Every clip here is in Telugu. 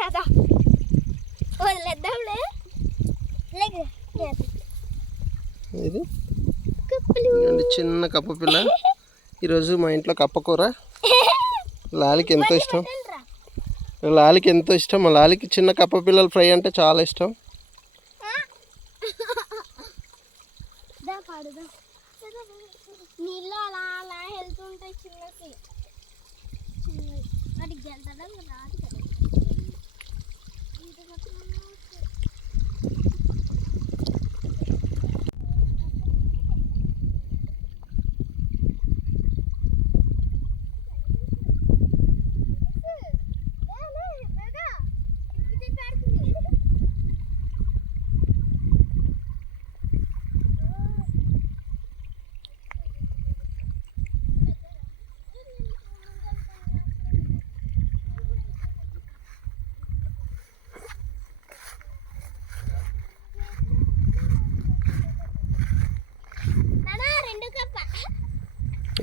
నాదా వదిలేద్దాంలే ఇది? చిన్న కప్ప పిల్ల. ఈరోజు మా ఇంట్లో కప్ప కూర. లాలికి ఎంతో ఇష్టం. లాలికి ఎంతో ఇష్టం. మా లాలికి చిన్న కప్ప పిల్లల ఫ్రై అంటే చాలా ఇష్టం. దా పాడుదా నీళ్ళు అలా అలా వెళ్తుంటాయి చిన్నకి. చిన్నవి వాటికి గెంతడం రాదు కదా. Ainda não tem uma moça.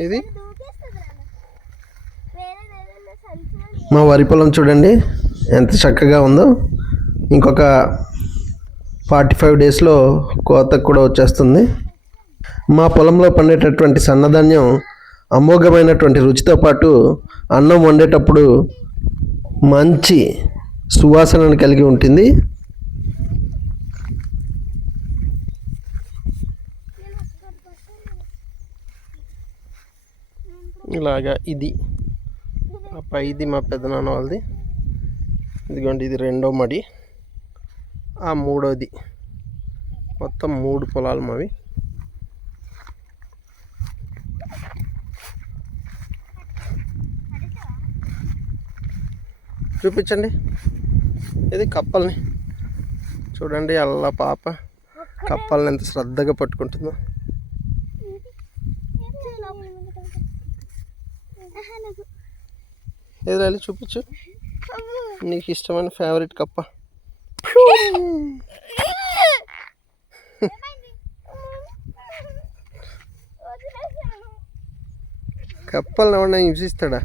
ఇది? మా వరి పొలం చూడండి ఎంత చక్కగా ఉందో. ఇంకొక ఫార్టీ ఫైవ్ డేస్లో కోతకు కూడా వచ్చేస్తుంది. మా పొలంలో పండేటటువంటి సన్నధాన్యం అమోఘమైనటువంటి రుచితో పాటు అన్నం వండేటప్పుడు మంచి సువాసనను కలిగి ఉంటుంది. ఇలాగా ఇది. ఆ పైది మా పెదనాన్న వాళ్ళది. ఇదిగోండి ఇది రెండో మడి. ఆ మూడోది. మొత్తం మూడు పొలాలు మావి. చూపించండి. ఇది కప్పల్ని. చూడండి అల్లా పాప కప్పల్ని ఎంత శ్రద్ధగా పట్టుకుంటుందో. ఎదురాలి చూపించు. నీకు ఇష్టమైన ఫేవరెట్ కప్ప. కప్పల్ని ఎవరైనా హింసిస్తాడా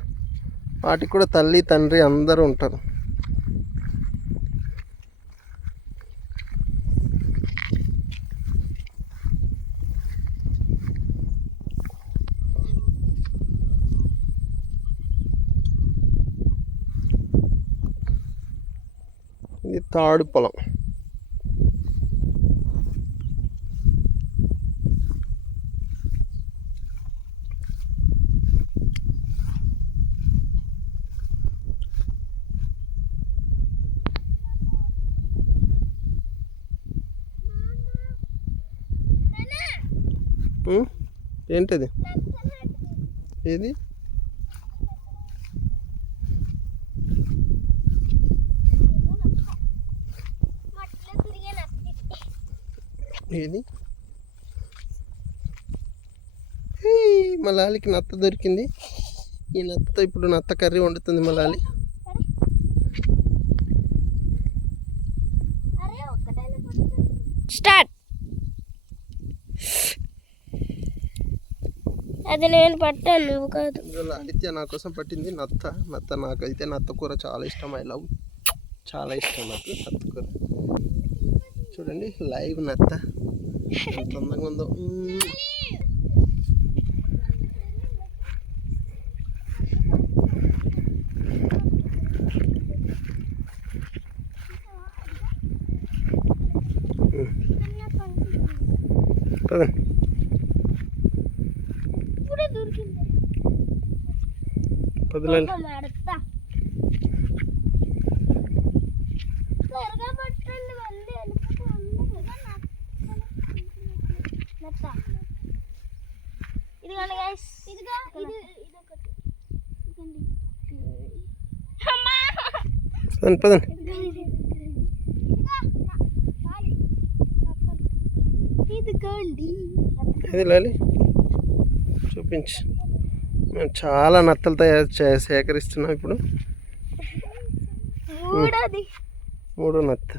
వాటికి కూడా తల్లి తండ్రి అందరూ ఉంటారు. ఇది తాడు పొలం ఉం? ఏంటిది ఏది ఏది ఏయ్, మా లాలికి నత్త దొరికింది. ఈ నత్తతో ఇప్పుడు నత్త కర్రీ వండుతుంది మా లాలి. అరే ఒక్కటైనా స్టార్ట్. అది నేను పట్టాను నువ్వు కాదు. ఆదిత్య నా కోసం పట్టింది నత్త. నత్త నాకైతే నత్త కూర చాలా ఇష్టం. ఐ లవ్ చాలా ఇష్టం నాకు నత్త కూర. చూడండి లైవ్ నత్త. ఎంత అందంగా ఉందో. పదండి. పదలండి. పదండి పదండి. ఇది లాలి? చూపించు. మేము చాలా నత్తలు తయారు చే- సేకరిస్తున్నాం ఇప్పుడు. మూడో నత్త.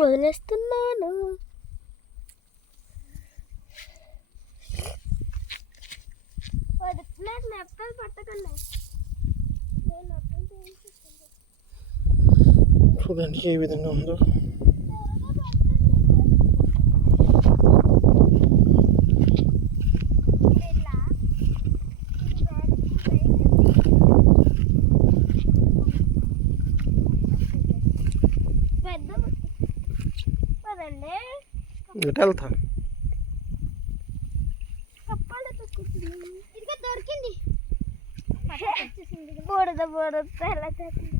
వదిలేస్తున్నాను. నెప్పలు పట్టకండి. చూడండి ఏ విధంగా ఉందో పెద్ద పదండి ఇటు వెళ్తా. కప్పాలు తొక్కుతుంది ఇదిగో దొరికింది. బోడద బోడద తెల్లచేస్తుంది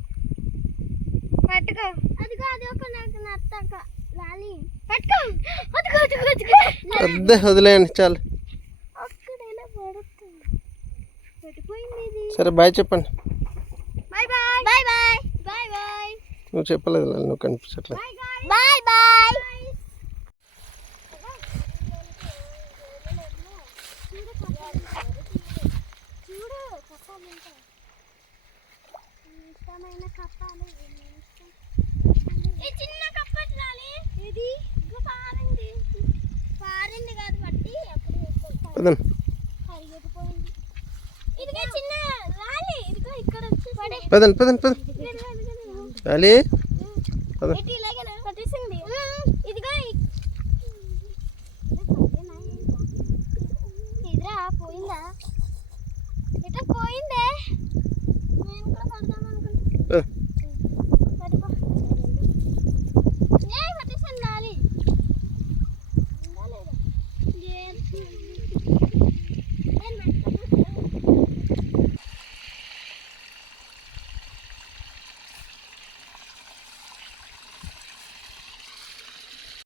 పట్టుకో. అదిగో అది ఒక నాకు నత్తక లాలి. పట్టుకో. అదిగో అదిగో అదిగో అద్దె వదిలేయండి చాలు. అక్కడైనా పడుతుంది. పడిపోయింది ఇది. సరే బాయ్ చెప్పండి. Bye bye. Bye bye. Bye bye. నువ్వు చెప్పలేదు నువ్వు కనిపించట్లేదు బాయ్ బాయ్ చూడు కప్పాలు ఇష్టమైన కప్పాలు చిన్న కప్పట్ రాలి. ఇది పారింది పారింది కాదు బట్టి అప్పుడు పరిగెత్తిపోయింది ఇదిగో చిన్న రాలి ఇదిగో ఇక్కడ వచ్చి పదండి పదండి పదండి ఇట పోయిందే నేను